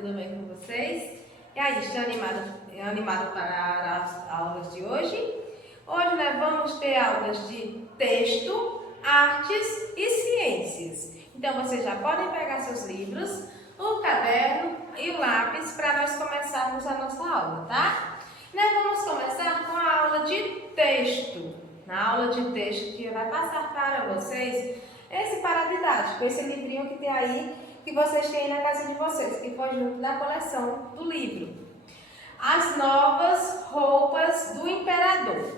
Tudo bem com vocês? E aí, estão animado para as aulas de hoje? Hoje nós vamos ter aulas de texto, artes e ciências. Então, vocês já podem pegar seus livros, o caderno e o lápis para nós começarmos a nossa aula, tá? Nós vamos começar com a aula de texto. Na aula de texto que vai passar para vocês esse paradidático, esse livrinho que tem aí, que vocês têm na casa de vocês, que foi junto da coleção do livro. As novas roupas do imperador.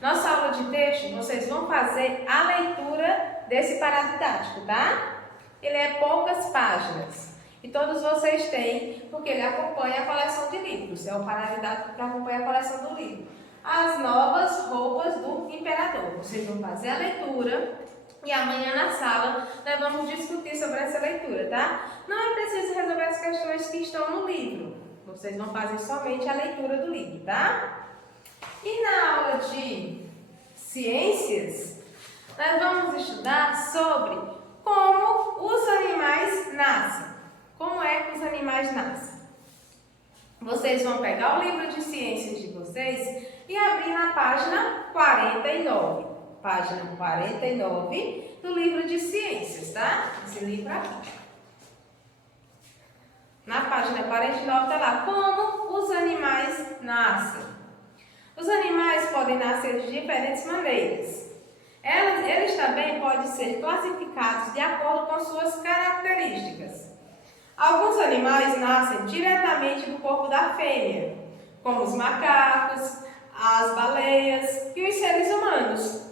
Nossa aula de texto, vocês vão fazer a leitura desse paradidático, tá? Ele é poucas páginas. E todos vocês têm, porque ele acompanha a coleção de livros. É o paradidático que acompanha a coleção do livro. As novas roupas do imperador. Vocês vão fazer a leitura. E amanhã na sala nós vamos discutir sobre essa leitura, tá? Não é preciso resolver as questões que estão no livro. Vocês vão fazer somente a leitura do livro, tá? E na aula de ciências, nós vamos estudar sobre como os animais nascem. Como é que os animais nascem? Vocês vão pegar o livro de ciências de vocês e abrir na página 49. Página 49 do livro de ciências, tá? Esse livro aqui. Na página 49 está lá, como os animais nascem. Os animais podem nascer de diferentes maneiras. Eles também podem ser classificados de acordo com suas características. Alguns animais nascem diretamente do corpo da fêmea, como os macacos, as baleias e os seres humanos.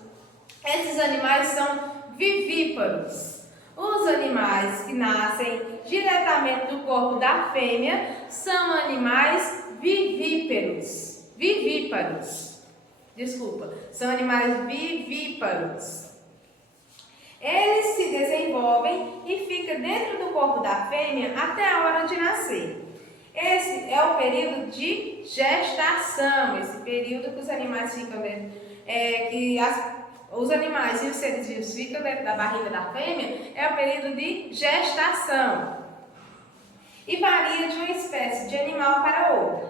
Esses animais são vivíparos. Os animais que nascem diretamente do corpo da fêmea são animais vivíparos. São animais vivíparos. Eles se desenvolvem e ficam dentro do corpo da fêmea até a hora de nascer. Esse é o período de gestação, esse período que os animais ficam dentro, os animais e os seres vivos ficam dentro da barriga da fêmea, é o período de gestação. E varia de uma espécie de animal para outra.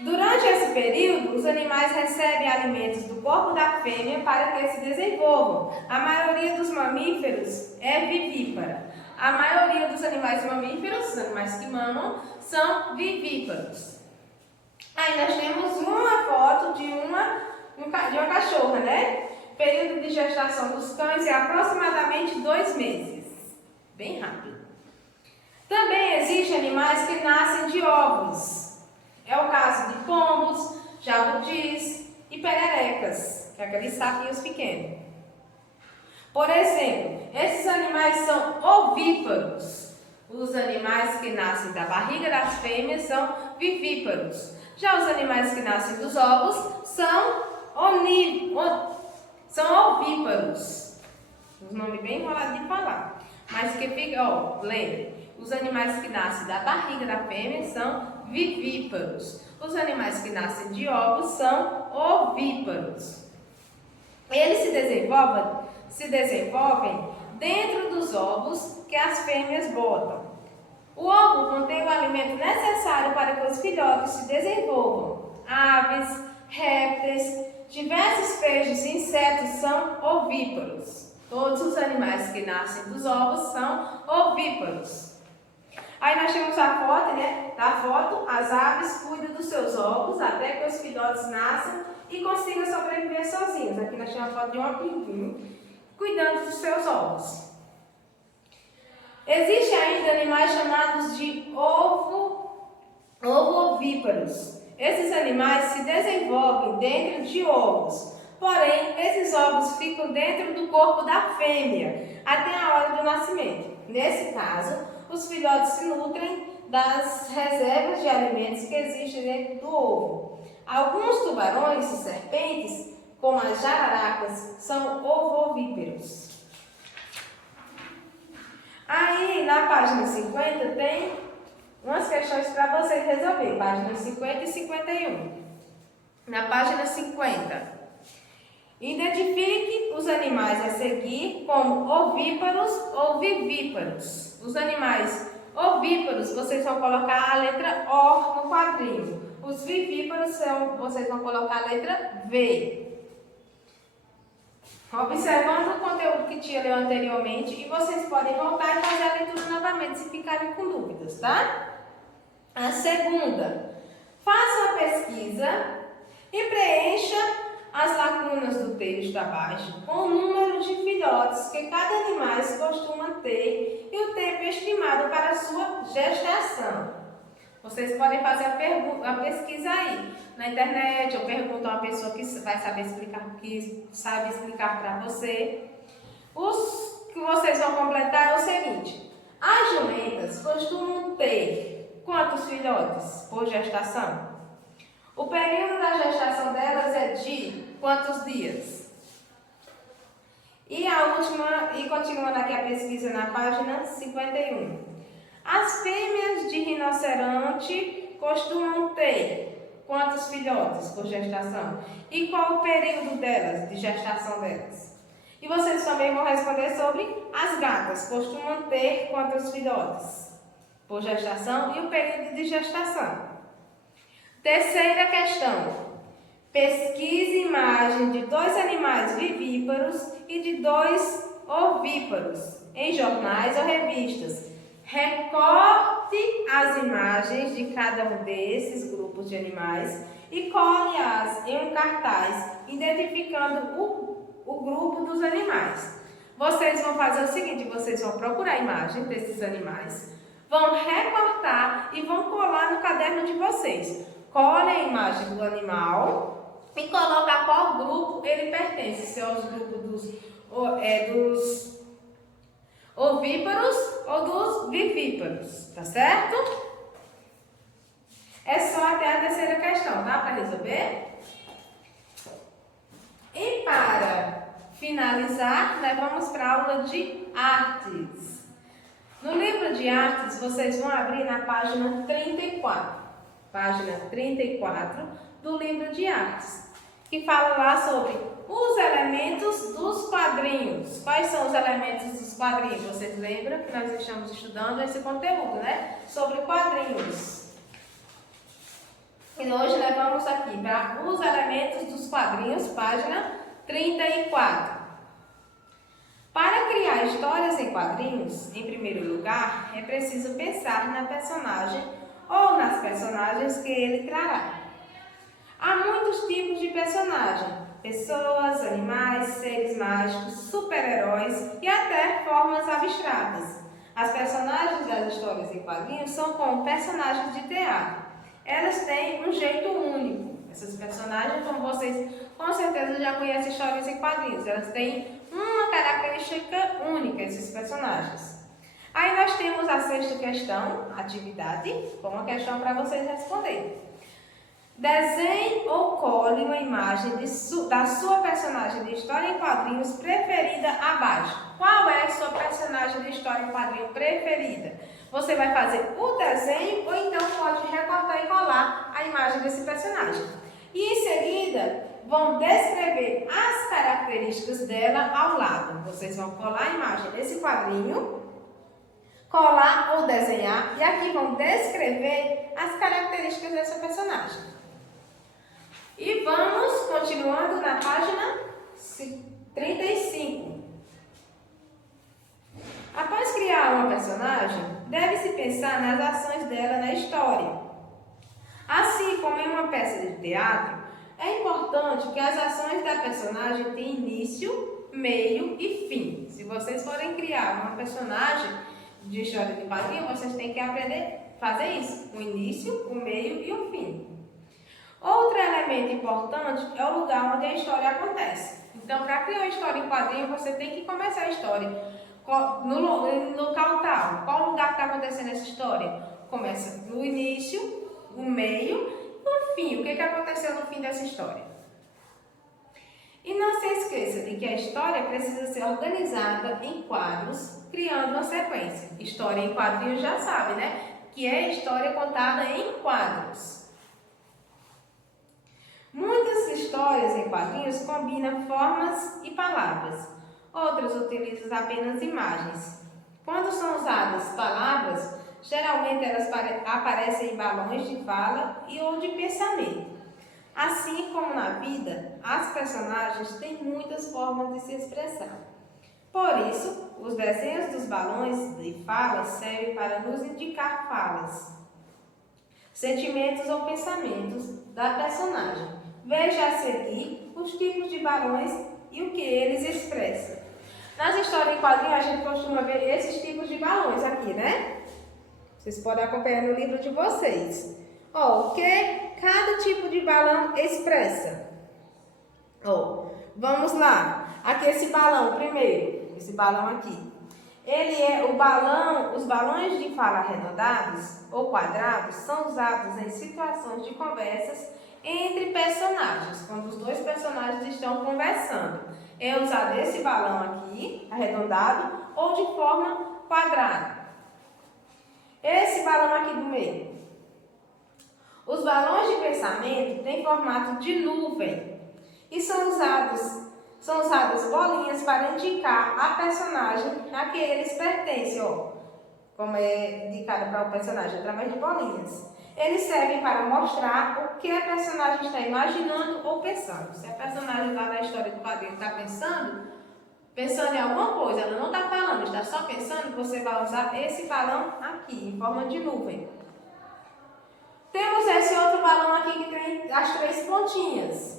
Durante esse período, os animais recebem alimentos do corpo da fêmea para que se desenvolvam. A maioria dos mamíferos é vivípara. A maioria dos animais mamíferos, os animais que mamam, são vivíparos. Aí nós temos uma foto de uma cachorra, né? O período de gestação dos cães é aproximadamente 2 meses. Bem rápido. Também existem animais que nascem de ovos. É o caso de pombos, jabutis e pererecas, que é aqueles sapinhos pequenos. Por exemplo, esses animais são ovíparos. Os animais que nascem da barriga das fêmeas são vivíparos. Já os animais que nascem dos ovos são ovíparos. Um nome bem enrolado de falar. Mas que fica, lembre, os animais que nascem da barriga da fêmea são vivíparos. Os animais que nascem de ovos são ovíparos. Eles se desenvolvem dentro dos ovos que as fêmeas botam. O ovo contém o alimento necessário para que os filhotes se desenvolvam. Aves, répteis, diversos peixes e insetos são ovíparos. Todos os animais que nascem dos ovos são ovíparos. Aí nós temos a foto, né? Da foto, as aves cuidam dos seus ovos até que os filhotes nasçam e consigam sobreviver sozinhos. Aqui nós temos a foto de um pinguim cuidando dos seus ovos. Existem ainda animais chamados de ovo-ovíparos. Esses animais se desenvolvem dentro de ovos. Porém, esses ovos ficam dentro do corpo da fêmea até a hora do nascimento. Nesse caso, os filhotes se nutrem das reservas de alimentos que existem dentro do ovo. Alguns tubarões e serpentes, como as jararacas, são ovovíperos. Aí, na página 50, tem umas questões para vocês resolver. Páginas 50 e 51. Na página 50, identifique os animais a seguir como ovíparos ou vivíparos. Os animais Ovíparos, vocês vão colocar a letra O no quadrinho. Os vivíparos, vocês vão colocar a letra V. Observando o conteúdo que tinha lido anteriormente, e vocês podem voltar e fazer a leitura novamente se ficarem com dúvidas, tá? A segunda, faça uma pesquisa e preencha as lacunas do texto abaixo com o número de filhotes que cada animal costuma ter e o tempo estimado para a sua gestação. Vocês podem fazer a pesquisa aí na internet, ou perguntar a uma pessoa que vai saber explicar, que sabe explicar para você. Os que vocês vão completar é o seguinte: as jumentas costumam ter quantos filhotes por gestação? O período da gestação delas é de quantos dias? E a última, e continuando aqui a pesquisa na página 51. As fêmeas de rinoceronte costumam ter quantos filhotes por gestação? E qual o período delas, de gestação delas? E vocês também vão responder sobre as gatas. Costumam ter quantos filhotes por gestação e o período de gestação? Terceira questão. Pesquise imagem de 2 animais vivíparos e de 2 ovíparos em jornais ou revistas. Recorte as imagens de cada um desses grupos de animais e cole-as em um cartaz, identificando o grupo dos animais. Vocês vão fazer o seguinte: vocês vão procurar a imagem desses animais, vão recortar e vão colar no caderno de vocês. Colhe a imagem do animal e coloca a qual grupo ele pertence, se é os grupos dos ovíparos ou dos vivíparos, tá certo? É só até a terceira questão, tá? Para resolver. E para finalizar, nós vamos para a aula de artes. No livro de artes, vocês vão abrir na página 34. Página 34 do livro de artes, que fala lá sobre os elementos dos quadrinhos. Quais são os elementos dos quadrinhos? Vocês lembram que nós estamos estudando esse conteúdo, né? Sobre quadrinhos. E hoje nós vamos aqui para os elementos dos quadrinhos, página 34. Para criar histórias em quadrinhos, em primeiro lugar, é preciso pensar na personagem ou nas personagens que ele trará. Há muitos tipos de personagem: pessoas, animais, seres mágicos, super-heróis e até formas abstratas. As personagens das histórias em quadrinhos são como personagens de teatro. Elas têm um jeito único. Essas personagens, como vocês com certeza já conhecem histórias em quadrinhos, elas têm uma característica única, esses personagens. Aí nós temos a sexta questão, atividade, com uma questão para vocês responderem. Desenhe ou cole uma imagem da sua personagem de história em quadrinhos preferida abaixo. Qual é a sua personagem de história em quadrinho preferida? Você vai fazer o desenho ou então pode recortar e colar a imagem desse personagem. E em seguida, vão descrever as características dela ao lado. Vocês vão colar a imagem desse quadrinho, colar ou desenhar, e aqui vão descrever as características dessa personagem. E vamos continuando na página 35. Após criar uma personagem, deve-se pensar nas ações dela na história. Assim como em uma peça de teatro, é importante que as ações da personagem tenham início, meio e fim. Se vocês forem criar uma personagem de história de quadrinho, vocês têm que aprender a fazer isso: o início, o meio e o fim. Outro elemento importante é o lugar onde a história acontece. Então, para criar uma história em quadrinho, você tem que começar a história no local tal. Qual lugar está acontecendo essa história? Começa no início, o meio e o fim. O que aconteceu no fim dessa história? E não se esqueça de que a história precisa ser organizada em quadros, criando uma sequência. História em quadrinhos já sabe, né? Que é história contada em quadros. Muitas histórias em quadrinhos combinam formas e palavras. Outras utilizam apenas imagens. Quando são usadas palavras, Geralmente elas aparecem em balões de fala e ou de pensamento. Assim como na vida, as personagens têm muitas formas de se expressar. Por isso, os desenhos dos balões de fala servem para nos indicar falas, sentimentos ou pensamentos da personagem. Veja a seguir os tipos de balões e o que eles expressam. Nas histórias em quadrinhos, a gente costuma ver esses tipos de balões aqui, né? Vocês podem acompanhar no livro de vocês. O que cada tipo de balão expressa? Vamos lá. Aqui esse balão primeiro, esse balão aqui. Ele é o balão, os balões de fala arredondados ou quadrados são usados em situações de conversas entre personagens, quando os dois personagens estão conversando. É usado esse balão aqui, arredondado, ou de forma quadrada. Esse balão aqui do meio. Os balões de pensamento têm formato de nuvem e são usadas bolinhas para indicar a personagem a que eles pertencem, como é indicado para o personagem, através de bolinhas. Eles servem para mostrar o que a personagem está imaginando ou pensando. Se a personagem lá na história do quadrinho está pensando em alguma coisa, ela não está falando, está só pensando, você vai usar esse balão aqui, em forma de nuvem. Temos esse outro balão aqui que tem as 3 pontinhas.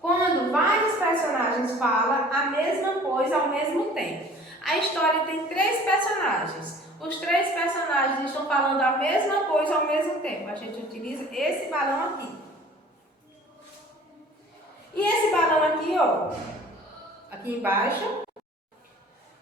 Quando vários personagens falam a mesma coisa ao mesmo tempo. A história tem 3 personagens. Os 3 personagens estão falando a mesma coisa ao mesmo tempo. A gente utiliza esse balão aqui. E esse balão aqui, aqui embaixo.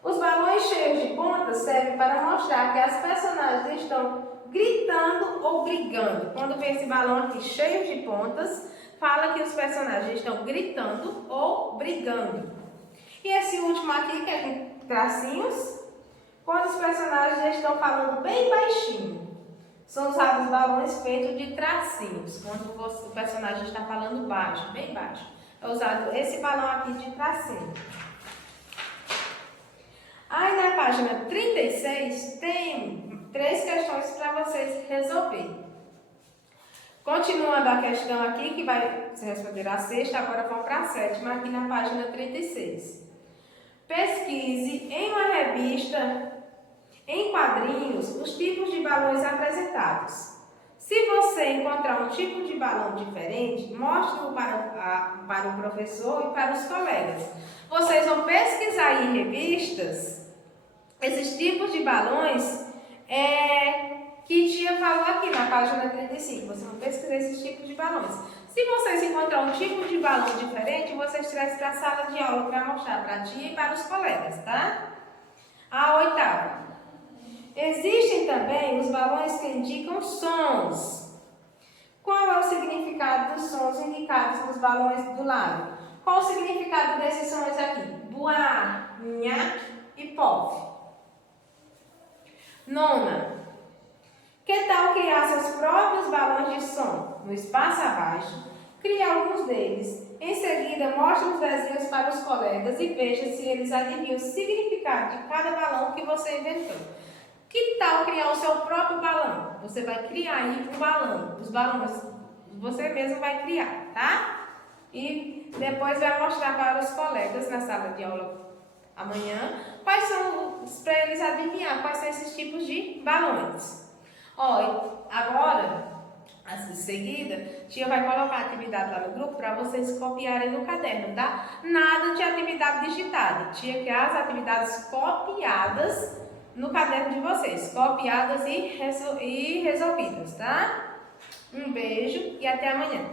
Os balões cheios de pontas servem para mostrar que as personagens estão gritando ou brigando. Quando vem esse balão aqui cheio de pontas, fala que os personagens estão gritando ou brigando. E esse último aqui, que é com tracinhos, quando os personagens estão falando bem baixinho. São usados balões feitos de tracinhos, quando o personagem está falando baixo, bem baixo. É usado esse balão aqui de tracinho. Aí na página 36 tem 3 questões para vocês resolverem. Continuando a questão aqui, que vai se responder a 6ª, agora vamos para a 7ª, aqui na página 36. Pesquise em uma revista, em quadrinhos, os tipos de balões apresentados. Se você encontrar um tipo de balão diferente, mostre-o para o professor e para os colegas. Vocês vão pesquisar em revistas esses tipos de balões que tia falou aqui na página 35. Vocês vão pesquisar esses tipos de balões. Se vocês encontrar um tipo de balão diferente, vocês trazem para a sala de aula para mostrar para a tia e para os colegas, tá? A 8ª. Existem também os balões que indicam sons. Qual é o significado dos sons indicados nos balões do lado? Qual o significado desses sons aqui? Buá, nhaque e pof. 9ª. Que tal criar seus próprios balões de som? No espaço abaixo, crie alguns deles. Em seguida, mostre os desenhos para os colegas e veja se eles adivinham o significado de cada balão que você inventou. Que tal criar o seu próprio balão? Você vai criar aí um balão. Os balões você mesmo vai criar, tá? E depois vai mostrar para os colegas na sala de aula amanhã quais são, para eles adivinhar quais são esses tipos de balões. Agora, assim, em seguida, tia vai colocar a atividade lá no grupo para vocês copiarem no caderno, tá? Nada de atividade digitada. Tia quer as atividades copiadas no caderno de vocês. Copiadas e resolvidas, tá? Um beijo e até amanhã.